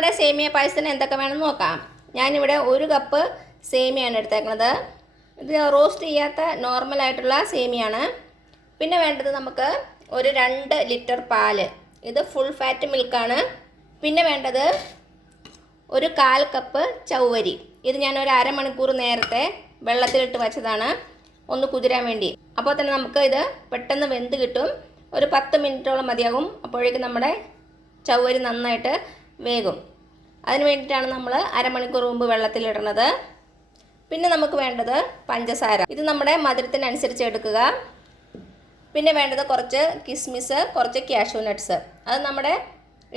നമ്മുടെ സേമിയ പായസത്തിന് എന്തൊക്കെ വേണമെന്ന് നോക്കാം. ഞാനിവിടെ 1 കപ്പ് സേമിയാണ് എടുത്തേക്കുന്നത്. ഇത് റോസ്റ്റ് ചെയ്യാത്ത നോർമലായിട്ടുള്ള സേമിയാണ്. പിന്നെ വേണ്ടത് നമുക്ക് ഒരു 2 ലിറ്റർ പാല്. ഇത് ഫുൾ ഫാറ്റ് മിൽക്കാണ്. പിന്നെ വേണ്ടത് ഒരു 1/4 കപ്പ് ചവ്വരി. ഇത് ഞാൻ ഒരു അരമണിക്കൂർ നേരത്തെ വെള്ളത്തിലിട്ട് വെച്ചതാണ്, ഒന്ന് കുതിരാൻ വേണ്ടി. അപ്പോൾ തന്നെ നമുക്ക് ഇത് പെട്ടെന്ന് വെന്ത് കിട്ടും. ഒരു 10 മിനിറ്റോളം മതിയാകും. അപ്പോഴേക്കും നമ്മുടെ ചവ്വരി നന്നായിട്ട് വേകും. അതിന് വേണ്ടിയിട്ടാണ് നമ്മൾ അരമണിക്കൂർ മുമ്പ് വെള്ളത്തിലിടുന്നത്. പിന്നെ നമുക്ക് വേണ്ടത് പഞ്ചസാര. ഇത് നമ്മുടെ മധുരത്തിനനുസരിച്ച് എടുക്കുക. പിന്നെ വേണ്ടത് കുറച്ച് കിസ്മിസ്, കുറച്ച് കാഷ്യൂ നട്ട്സ്. അത് നമ്മുടെ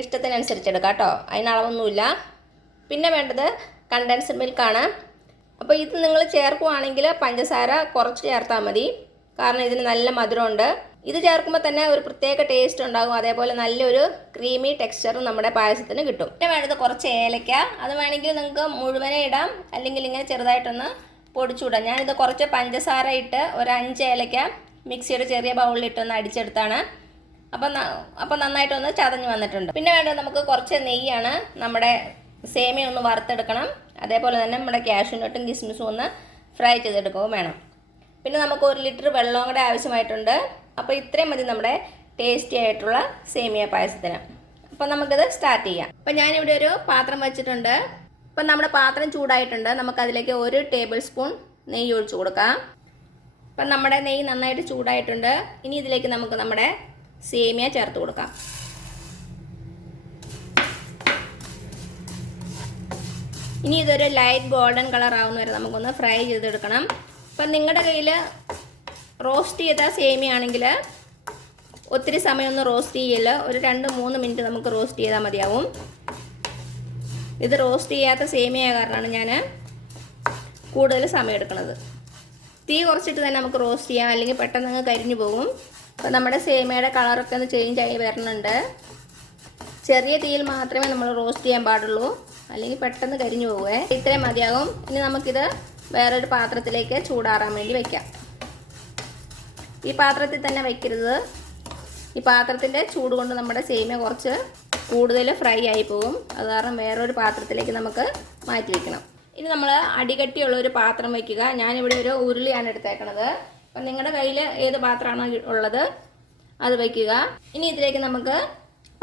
ഇഷ്ടത്തിനനുസരിച്ച് എടുക്കാം കേട്ടോ, അതിനളവൊന്നുമില്ല. പിന്നെ വേണ്ടത് കണ്ടൻസ്ഡ് മിൽക്കാണ്. അപ്പോൾ ഇത് നിങ്ങൾ ചേർക്കുകയാണെങ്കിൽ പഞ്ചസാര കുറച്ച് ചേർത്താൽ മതി, കാരണം ഇതിന് നല്ല മധുരമുണ്ട്. ഇത് ചേർക്കുമ്പോൾ തന്നെ ഒരു പ്രത്യേക ടേസ്റ്റ് ഉണ്ടാകും. അതേപോലെ നല്ലൊരു ക്രീമി ടെക്സ്ചറും നമ്മുടെ പായസത്തിന് കിട്ടും. പിന്നെ വേണ്ടത് കുറച്ച് ഏലക്ക. അത് വേണമെങ്കിൽ നിങ്ങൾക്ക് മുഴുവനെ ഇടാം, അല്ലെങ്കിൽ ഇങ്ങനെ ചെറുതായിട്ടൊന്ന് പൊടിച്ചുവിടാം. ഞാനിത് കുറച്ച് പഞ്ചസാര ഇട്ട് ഒരു 5 ഏലക്ക മിക്സിയുടെ ചെറിയ ബൗളിലിട്ടൊന്ന് അടിച്ചെടുത്താണ്. അപ്പം നന്നായിട്ടൊന്ന് ചതഞ്ഞ് വന്നിട്ടുണ്ട്. പിന്നെ വേണ്ടത് നമുക്ക് കുറച്ച് നെയ്യാണ്. നമ്മുടെ സേമിയ ഒന്ന് വറുത്തെടുക്കണം. അതേപോലെ തന്നെ നമ്മുടെ കാഷ്യൂ നട്ടും കിസ്മിസും ഒന്ന് ഫ്രൈ ചെയ്തെടുക്കുകയും വേണം. പിന്നെ നമുക്ക് 1 ലിറ്റർ വെള്ളവും കൂടെ ആവശ്യമായിട്ടുണ്ട്. അപ്പോൾ ഇത്രയും മതി നമ്മുടെ ടേസ്റ്റി ആയിട്ടുള്ള സേമിയ പായസത്തിന്. അപ്പോൾ നമുക്കിത് സ്റ്റാർട്ട് ചെയ്യാം. അപ്പോൾ ഞാനിവിടെ ഒരു പാത്രം വെച്ചിട്ടുണ്ട്. അപ്പം നമ്മുടെ പാത്രം ചൂടായിട്ടുണ്ട്. നമുക്കതിലേക്ക് 1 ടേബിൾ സ്പൂൺ നെയ്യ് ഒഴിച്ച് കൊടുക്കാം. അപ്പം നമ്മുടെ നെയ്യ് നന്നായിട്ട് ചൂടായിട്ടുണ്ട്. ഇനി ഇതിലേക്ക് നമുക്ക് നമ്മുടെ സേമിയ ചേർത്ത് കൊടുക്കാം. ഇനി ഇതൊരു ലൈറ്റ് ഗോൾഡൻ കളർ ആവുന്ന വരെ നമുക്കൊന്ന് ഫ്രൈ ചെയ്തെടുക്കണം. അപ്പം നിങ്ങളുടെ കയ്യിൽ റോസ്റ്റ് ചെയ്ത സേമിയ ആണെങ്കിൽ ഒത്തിരി സമയമൊന്നും റോസ്റ്റ് ചെയ്യില്ല, ഒരു 2-3 മിനിറ്റ് നമുക്ക് റോസ്റ്റ് ചെയ്താൽ മതിയാവും. ഇത് റോസ്റ്റ് ചെയ്യാത്ത സേമിയ കാരണമാണ് ഞാൻ കൂടുതൽ സമയം എടുക്കുന്നത്. തീ കുറച്ചിട്ട് തന്നെ നമുക്ക് റോസ്റ്റ് ചെയ്യാം, അല്ലെങ്കിൽ പെട്ടെന്ന് അങ്ങ് കരിഞ്ഞു പോകും. അപ്പോൾ നമ്മുടെ സേമിയയുടെ കളറൊക്കെ ഒന്ന് ചേഞ്ച് ആയി വരുന്നുണ്ട്. ചെറിയ തീയിൽ മാത്രമേ നമ്മൾ റോസ്റ്റ് ചെയ്യാൻ പാടുള്ളൂ, അല്ലെങ്കിൽ പെട്ടെന്ന് കരിഞ്ഞു പോകുമേ. ഇത്രയും മതിയാകും. ഇനി നമുക്കിത് വേറൊരു പാത്രത്തിലേക്ക് ചൂടാറാൻ വേണ്ടി വയ്ക്കാം. ഈ പാത്രത്തിൽ തന്നെ വയ്ക്കരുത്. ഈ പാത്രത്തിൻ്റെ ചൂട് കൊണ്ട് നമ്മുടെ സേമിയ കുറച്ച് കൂടുതൽ ഫ്രൈ ആയി പോകും. അത് കാരണം വേറൊരു പാത്രത്തിലേക്ക് നമുക്ക് മാറ്റി വയ്ക്കണം. ഇനി നമ്മൾ അടികട്ടിയുള്ളൊരു പാത്രം വയ്ക്കുക. ഞാനിവിടെ ഒരു ഉരുളിയാണ് എടുത്തേക്കണത്. അപ്പം നിങ്ങളുടെ കയ്യിൽ ഏത് പാത്രമാണോ ഉള്ളത് അത് വയ്ക്കുക. ഇനി ഇതിലേക്ക് നമുക്ക്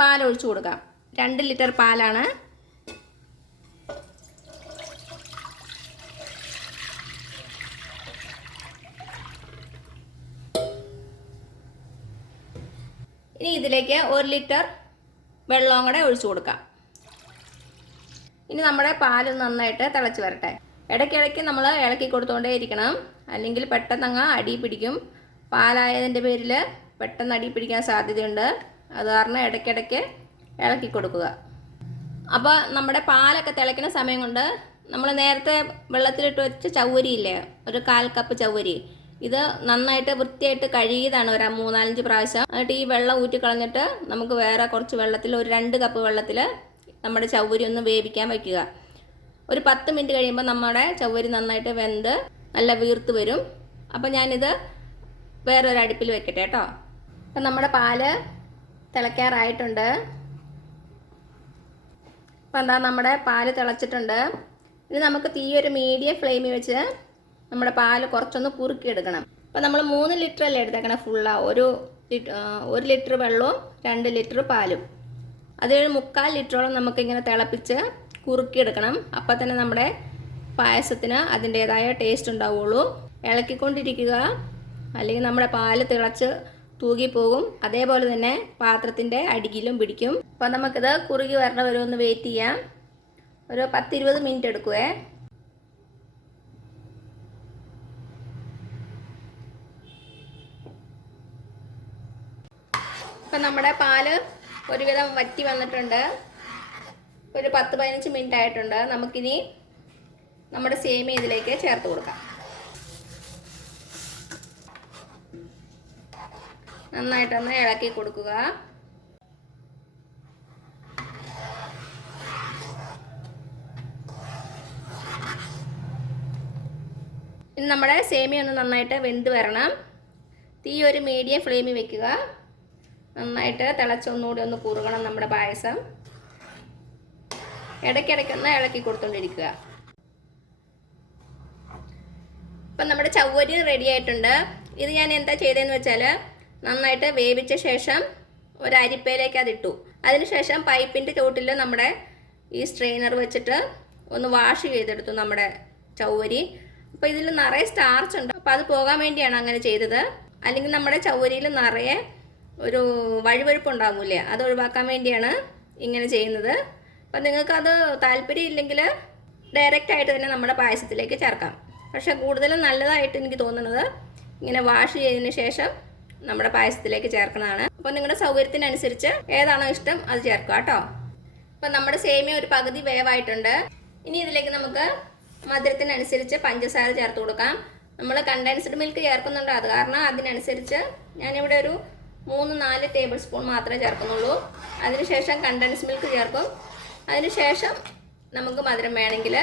പാലൊഴിച്ച് കൊടുക്കാം. 2 ലിറ്റർ പാലാണ്. ഇനി ഇതിലേക്ക് 1 ലിറ്റർ വെള്ളവും കൂടെ ഒഴിച്ചു കൊടുക്കാം. ഇനി നമ്മുടെ പാല് നന്നായിട്ട് തിളച്ച് വരട്ടെ. ഇടയ്ക്കിടയ്ക്ക് നമ്മൾ ഇളക്കി കൊടുത്തുകൊണ്ടേ ഇരിക്കണം, അല്ലെങ്കിൽ പെട്ടെന്ന് അങ്ങ് അടി പിടിക്കും. പാലായതിൻ്റെ പേരിൽ പെട്ടെന്ന് അടി പിടിക്കാൻ സാധ്യതയുണ്ട്. അത് കാരണം ഇടയ്ക്കിടയ്ക്ക് ഇളക്കി കൊടുക്കുക. അപ്പോൾ നമ്മുടെ പാലൊക്കെ തിളയ്ക്കുന്ന സമയം കൊണ്ട് നമ്മൾ നേരത്തെ വെള്ളത്തിലിട്ട് വെച്ച ചവ്വരി ഇല്ലേ, ഒരു 1/4 കപ്പ് ചവ്വരി, ഇത് നന്നായിട്ട് വൃത്തിയായിട്ട് കഴുകിയതാണ് ഒരു 3-4 പ്രാവശ്യം. എന്നിട്ട് ഈ വെള്ളം ഊറ്റിക്കളഞ്ഞിട്ട് നമുക്ക് വേറെ കുറച്ച് വെള്ളത്തിൽ, ഒരു 2 കപ്പ് വെള്ളത്തിൽ നമ്മുടെ ചവ്വരി ഒന്ന് വേവിക്കാൻ വയ്ക്കുക. ഒരു 10 മിനിറ്റ് കഴിയുമ്പോൾ നമ്മുടെ ചവ്വരി നന്നായിട്ട് വെന്ത് നല്ല വീർത്ത് വരും. അപ്പോൾ ഞാനിത് വേറൊരു അടുപ്പിൽ വെക്കട്ടെ കേട്ടോ. അപ്പം നമ്മുടെ പാല് തിളയ്ക്കാറായിട്ടുണ്ട്. അപ്പം എന്താ, നമ്മുടെ പാല് തിളച്ചിട്ടുണ്ട്. ഇനി നമുക്ക് തീ ഒരു മീഡിയം ഫ്ലെയിമിൽ വെച്ച് നമ്മുടെ പാല് കുറച്ചൊന്ന് കുറുക്കിയെടുക്കണം. അപ്പം നമ്മൾ 3 ലിറ്റർ അല്ലേ എടുത്തേക്കണം ഫുള്ളാ. 1 ലിറ്റർ വെള്ളവും 2 ലിറ്റർ പാലും. അതൊരു 3/4 ലിറ്ററോളം നമുക്കിങ്ങനെ തിളപ്പിച്ച് കുറുക്കിയെടുക്കണം. അപ്പം തന്നെ നമ്മുടെ പായസത്തിന് അതിൻ്റേതായ ടേസ്റ്റ് ഉണ്ടാവുള്ളൂ. ഇളക്കിക്കൊണ്ടിരിക്കുക, അല്ലെങ്കിൽ നമ്മുടെ പാല് തിളച്ച് തൂകിപ്പോകും. അതേപോലെ തന്നെ പാത്രത്തിൻ്റെ അടിയിലും പിടിക്കും. അപ്പം നമുക്കിത് കുറുകി വരണ വരെ ഒന്ന് വെയിറ്റ് ചെയ്യാം. ഒരു 10-20 മിനിറ്റ് എടുക്കുവേ. ഇപ്പം നമ്മുടെ പാല് ഒരുവിധം വറ്റി വന്നിട്ടുണ്ട്. ഒരു 10-15 മിനിറ്റ് ആയിട്ടുണ്ട്. നമുക്കിനി നമ്മുടെ സേമിയ ഇതിലേക്ക് ചേർത്ത് കൊടുക്കാം. നന്നായിട്ടൊന്ന് ഇളക്കി കൊടുക്കുക. ഇനി നമ്മുടെ സേമിയ ഒന്ന് നന്നായിട്ട് വെന്ത് വരണം. തീ ഒരു മീഡിയം ഫ്ലെയിമിൽ വെക്കുക. നന്നായിട്ട് തിളച്ചൊന്നുകൂടി ഒന്ന് കുറുകണം നമ്മുടെ പായസം. ഇടയ്ക്കിടയ്ക്കൊന്ന് ഇളക്കി കൊടുത്തുകൊണ്ടിരിക്കുക. ഇപ്പം നമ്മുടെ ചവ്വരി റെഡി ആയിട്ടുണ്ട്. ഇത് ഞാൻ എന്താ ചെയ്തതെന്ന് വെച്ചാൽ നന്നായിട്ട് വേവിച്ച ശേഷം ഒരു അരിപ്പയിലേക്ക് അതിട്ടു. അതിനുശേഷം പൈപ്പിൻ്റെ ചോട്ടിൽ നമ്മുടെ ഈ സ്ട്രെയിനർ വെച്ചിട്ട് ഒന്ന് വാഷ് ചെയ്തെടുത്തു നമ്മുടെ ചവ്വരി. അപ്പോൾ ഇതിൽ നിറയെ സ്റ്റാർച്ച് ഉണ്ട്. അപ്പോൾ അത് പോകാൻ വേണ്ടിയാണ് അങ്ങനെ ചെയ്തത്. അല്ലെങ്കിൽ നമ്മുടെ ചവ്വരിയിൽ നിറയെ ഒരു വഴുവഴുപ്പുണ്ടാകില്ലേ, അത് ഒഴിവാക്കാൻ വേണ്ടിയാണ് ഇങ്ങനെ ചെയ്യുന്നത്. അപ്പം നിങ്ങൾക്കത് താല്പര്യം ഇല്ലെങ്കിൽ ഡയറക്റ്റായിട്ട് തന്നെ നമ്മുടെ പായസത്തിലേക്ക് ചേർക്കാം. പക്ഷേ കൂടുതലും നല്ലതായിട്ട് എനിക്ക് തോന്നുന്നത് ഇങ്ങനെ വാഷ് ചെയ്തതിന് ശേഷം നമ്മുടെ പായസത്തിലേക്ക് ചേർക്കുന്നതാണ്. അപ്പോൾ നിങ്ങളുടെ സൗകര്യത്തിനനുസരിച്ച് ഏതാണോ ഇഷ്ടം അത് ചേർക്കുക കേട്ടോ. അപ്പം നമ്മുടെ സേമിയ ഒരു പകുതി വേവായിട്ടുണ്ട്. ഇനി ഇതിലേക്ക് നമുക്ക് മധുരത്തിനനുസരിച്ച് പഞ്ചസാര ചേർത്ത് കൊടുക്കാം. നമ്മൾ കണ്ടൻസ്ഡ് മിൽക്ക് ചേർക്കുന്നുണ്ട്, അത് കാരണം അതിനനുസരിച്ച് ഞാനിവിടെ ഒരു 3-4 ടേബിൾ സ്പൂൺ മാത്രമേ ചേർക്കുന്നുള്ളൂ. അതിനുശേഷം കണ്ടൻസ് മിൽക്ക് ചേർക്കും. അതിനുശേഷം നമുക്ക് മധുരം വേണമെങ്കിൽ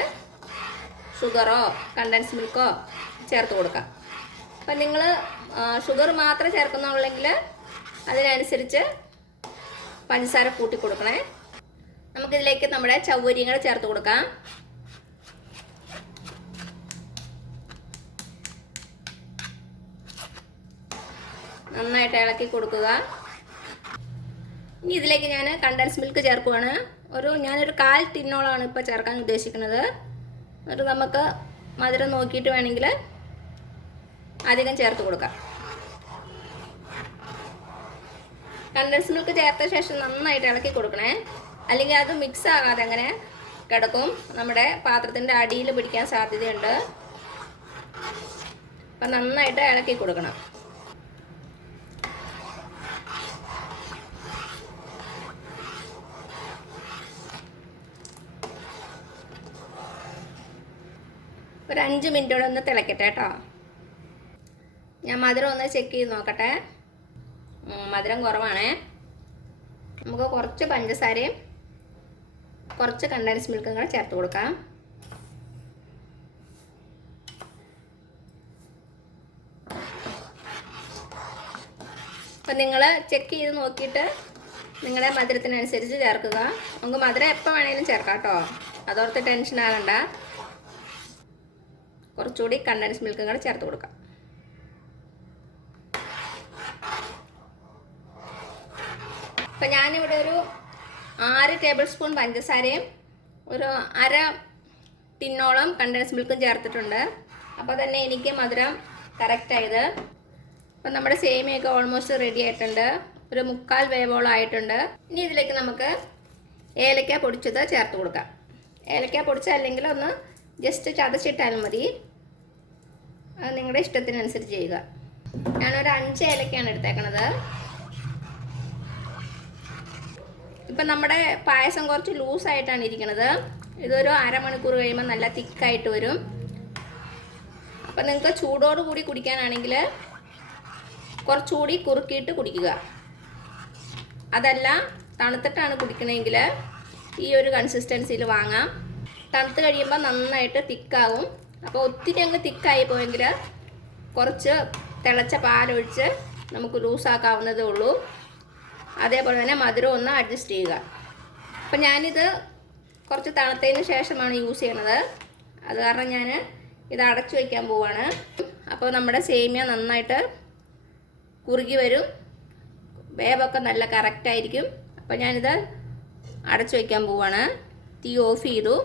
ഷുഗറോ കണ്ടൻസ് മിൽക്കോ ചേർത്ത് കൊടുക്കാം. അപ്പം നിങ്ങൾ ഷുഗർ മാത്രം ചേർക്കുന്നുള്ളെങ്കിൽ അതിനനുസരിച്ച് പഞ്ചസാര കൂട്ടി കൊടുക്കണേ. നമുക്കിതിലേക്ക് നമ്മുടെ ചവ്വരിയും കൂടെ ചേർത്ത് കൊടുക്കാം. നന്നായിട്ട് ഇളക്കി കൊടുക്കുക. ഇനി ഇതിലേക്ക് ഞാൻ കണ്ടൻസ് മിൽക്ക് ചേർക്കുവാണ്. ഞാനൊരു 1/4 ടിന്നോളാണ് ഇപ്പോൾ ചേർക്കാൻ ഉദ്ദേശിക്കുന്നത്. എന്നിട്ട് നമുക്ക് മധുരം നോക്കിയിട്ട് വേണമെങ്കിൽ അധികം ചേർത്ത് കൊടുക്കാം. കണ്ടൻസ് മിൽക്ക് ചേർത്ത ശേഷം നന്നായിട്ട് ഇളക്കി കൊടുക്കണേ, അല്ലെങ്കിൽ അത് മിക്സ് ആകാതെ അങ്ങനെ കിടക്കും, നമ്മുടെ പാത്രത്തിൻ്റെ അടിയിൽ പിടിക്കാൻ സാധ്യതയുണ്ട്. അപ്പം നന്നായിട്ട് ഇളക്കി കൊടുക്കണം. ഒരു 5 മിനിറ്റോടെ ഒന്ന് തിളക്കട്ടെ കേട്ടോ. ഞാൻ മധുരം ഒന്ന് ചെക്ക് ചെയ്ത് നോക്കട്ടെ. മധുരം കുറവാണേ. നമുക്ക് കുറച്ച് പഞ്ചസാരയും കുറച്ച് കണ്ടൻസ് മിൽക്കും കൂടെ ചേർത്ത് കൊടുക്കാം. അപ്പം നിങ്ങൾ ചെക്ക് ചെയ്ത് നോക്കിയിട്ട് നിങ്ങളുടെ മധുരത്തിനനുസരിച്ച് ചേർക്കുക. നമുക്ക് മധുരം എപ്പോൾ വേണമെങ്കിലും ചേർക്കാം കേട്ടോ, അതോർത്ത് ടെൻഷൻ ആകണ്ട. കുറച്ചുകൂടി കണ്ടൻസ് മിൽക്കും കൂടെ ചേർത്ത് കൊടുക്കാം. അപ്പം ഞാനിവിടെ ഒരു 6 ടേബിൾ സ്പൂൺ പഞ്ചസാരയും ഒരു 1/2 ടിന്നോളം കണ്ടൻസ് മിൽക്കും ചേർത്തിട്ടുണ്ട്. അപ്പോൾ തന്നെ എനിക്ക് മധുരം കറക്റ്റായത്. അപ്പം നമ്മുടെ സേമിയൊക്കെ ഓൾമോസ്റ്റ് റെഡി ആയിട്ടുണ്ട്. ഒരു 3/4 വേവോളം ആയിട്ടുണ്ട്. ഇനി ഇതിലേക്ക് നമുക്ക് ഏലക്ക പൊടിച്ചത് ചേർത്ത് കൊടുക്കാം. ഏലക്ക പൊടിച്ച അല്ലെങ്കിൽ ഒന്ന് ജസ്റ്റ് ചതച്ചിട്ടാലും മതി, അത് നിങ്ങളുടെ ഇഷ്ടത്തിനനുസരിച്ച് ചെയ്യുക. ഞാനൊരു 5 ഏലക്കയാണ് എടുത്തേക്കണത്. ഇപ്പം നമ്മുടെ പായസം കുറച്ച് ലൂസായിട്ടാണ് ഇരിക്കുന്നത്. ഇതൊരു അരമണിക്കൂർ കഴിയുമ്പോൾ നല്ല തിക്കായിട്ട് വരും. അപ്പം നിങ്ങൾക്ക് ചൂടോട് കൂടി കുടിക്കാനാണെങ്കിൽ കുറച്ചുകൂടി കുറുക്കിയിട്ട് കുടിക്കുക. അതല്ല തണുത്തിട്ടാണ് കുടിക്കണമെങ്കിൽ ഈ ഒരു കൺസിസ്റ്റൻസിയിൽ വാങ്ങാം. തണുത്ത് കഴിയുമ്പോൾ നന്നായിട്ട് തിക്കാവും. അപ്പോൾ ഒത്തിരി അങ്ങ് തിക്കായി പോയെങ്കിൽ കുറച്ച് തിളച്ച പാലൊഴിച്ച് നമുക്ക് ലൂസാക്കാവുന്നതേ ഉള്ളൂ. അതേപോലെ തന്നെ മധുരം ഒന്ന് അഡ്ജസ്റ്റ് ചെയ്യുക. അപ്പം ഞാനിത് കുറച്ച് തണുത്തതിന് ശേഷമാണ് യൂസ് ചെയ്യണത്, അത് കാരണം ഞാൻ ഇത് അടച്ചു വയ്ക്കാൻ പോവാണ്. അപ്പോൾ നമ്മുടെ സേമിയ നന്നായിട്ട് കുറുകി വരും, വേവൊക്കെ നല്ല കറക്റ്റായിരിക്കും. അപ്പോൾ ഞാനിത് അടച്ചു വയ്ക്കാൻ പോവാണ്. തീ ഓഫ് ചെയ്തു.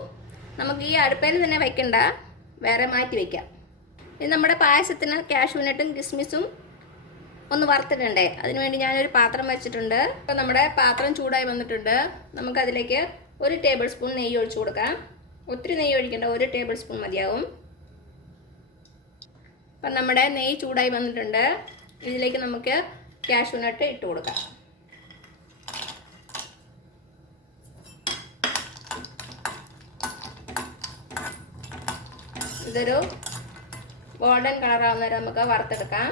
നമുക്ക് ഈ അടുപ്പയിൽ തന്നെ വയ്ക്കണ്ട, വേറെ മാറ്റി വയ്ക്കാം. ഇത് നമ്മുടെ പായസത്തിന് കാഷ്യൂനട്ടും കിസ്മിസും ഒന്ന് വറുത്തിട്ടുണ്ടേ, അതിനുവേണ്ടി ഞാനൊരു പാത്രം വെച്ചിട്ടുണ്ട്. അപ്പോൾ നമ്മുടെ പാത്രം ചൂടായി വന്നിട്ടുണ്ട്. നമുക്കതിലേക്ക് 1 ടേബിൾ സ്പൂൺ നെയ്യ് ഒഴിച്ചു കൊടുക്കാം. ഒത്തിരി നെയ്യ് ഒഴിക്കേണ്ട, 1 ടേബിൾ സ്പൂൺ മതിയാവും. അപ്പം നമ്മുടെ നെയ്യ് ചൂടായി വന്നിട്ടുണ്ട്. ഇതിലേക്ക് നമുക്ക് കാഷ്യൂനട്ട് ഇട്ട് കൊടുക്കാം. ഇതൊരു ഗോൾഡൻ കളറാവുന്നവരെ നമുക്ക് വറുത്തെടുക്കാം.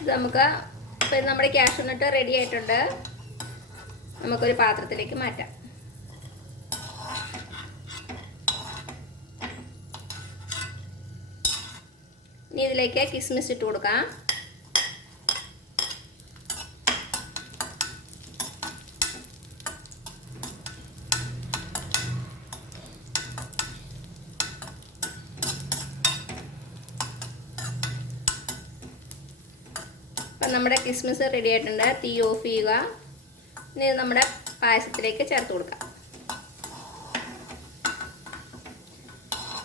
ഇത് നമുക്ക് ഇപ്പം നമ്മുടെ കാഷ്യൂനട്ട് റെഡി ആയിട്ടുണ്ട്. നമുക്കൊരു പാത്രത്തിലേക്ക് മാറ്റാം. ഇനി ഇതിലേക്ക് കിസ്മിസ് ഇട്ട് കൊടുക്കാം. അപ്പം നമ്മുടെ കിസ്മിസ് റെഡി ആയിട്ടുണ്ട്. തീ ഓഫ് ചെയ്യുക. ഇനി ഇത് നമ്മുടെ പായസത്തിലേക്ക് ചേർത്ത് കൊടുക്കാം.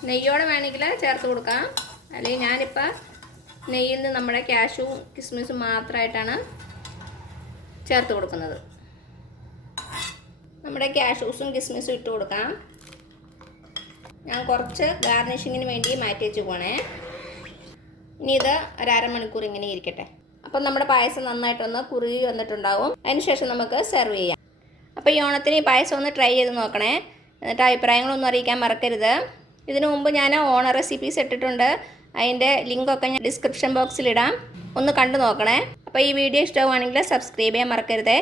നെയ്യോടെ വേണമെങ്കിൽ ചേർത്ത് കൊടുക്കാം. അല്ലെങ്കിൽ ഞാനിപ്പോൾ നെയ്യിൽ നിന്ന് നമ്മുടെ കാഷ്യൂ കിസ്മിസും മാത്രമായിട്ടാണ് ചേർത്ത് കൊടുക്കുന്നത്. നമ്മുടെ കാഷ്യൂസും കിസ്മിസും ഇട്ട് കൊടുക്കാം. ഞാൻ കുറച്ച് ഗാർണിഷിങ്ങിന് വേണ്ടി മാറ്റി വെച്ച് പോകണേ. ഇനി ഇത് ഒരമണിക്കൂർ ഇങ്ങനെ ഇരിക്കട്ടെ. അപ്പം നമ്മുടെ പായസം നന്നായിട്ടൊന്ന് കുറുകി വന്നിട്ടുണ്ടാവും. അതിനുശേഷം നമുക്ക് സെർവ് ചെയ്യാം. അപ്പോൾ ഈ ഓണത്തിന് ഈ പായസം ഒന്ന് ട്രൈ ചെയ്ത് നോക്കണേ. എന്നിട്ട് അഭിപ്രായങ്ങളൊന്നും അറിയിക്കാൻ മറക്കരുത്. ഇതിനു മുമ്പ് ഞാൻ ഓണർ റെസിപ്പീസ് ഇട്ടിട്ടുണ്ട്. അതിൻ്റെ ലിങ്കൊക്കെ ഞാൻ ഡിസ്ക്രിപ്ഷൻ ബോക്സിലിടാം. ഒന്ന് കണ്ടു നോക്കണേ. അപ്പോൾ ഈ വീഡിയോ ഇഷ്ടമാണെങ്കിൽ സബ്സ്ക്രൈബ് ചെയ്യാൻ മറക്കരുത്.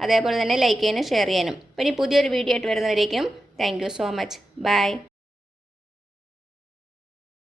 അതേപോലെ തന്നെ ലൈക്ക് ചെയ്യാനും ഷെയർ ചെയ്യാനും. അപ്പോൾ ഇനി പുതിയൊരു വീഡിയോ ആയിട്ട് വരുന്നവരേക്കും thank you so much. By.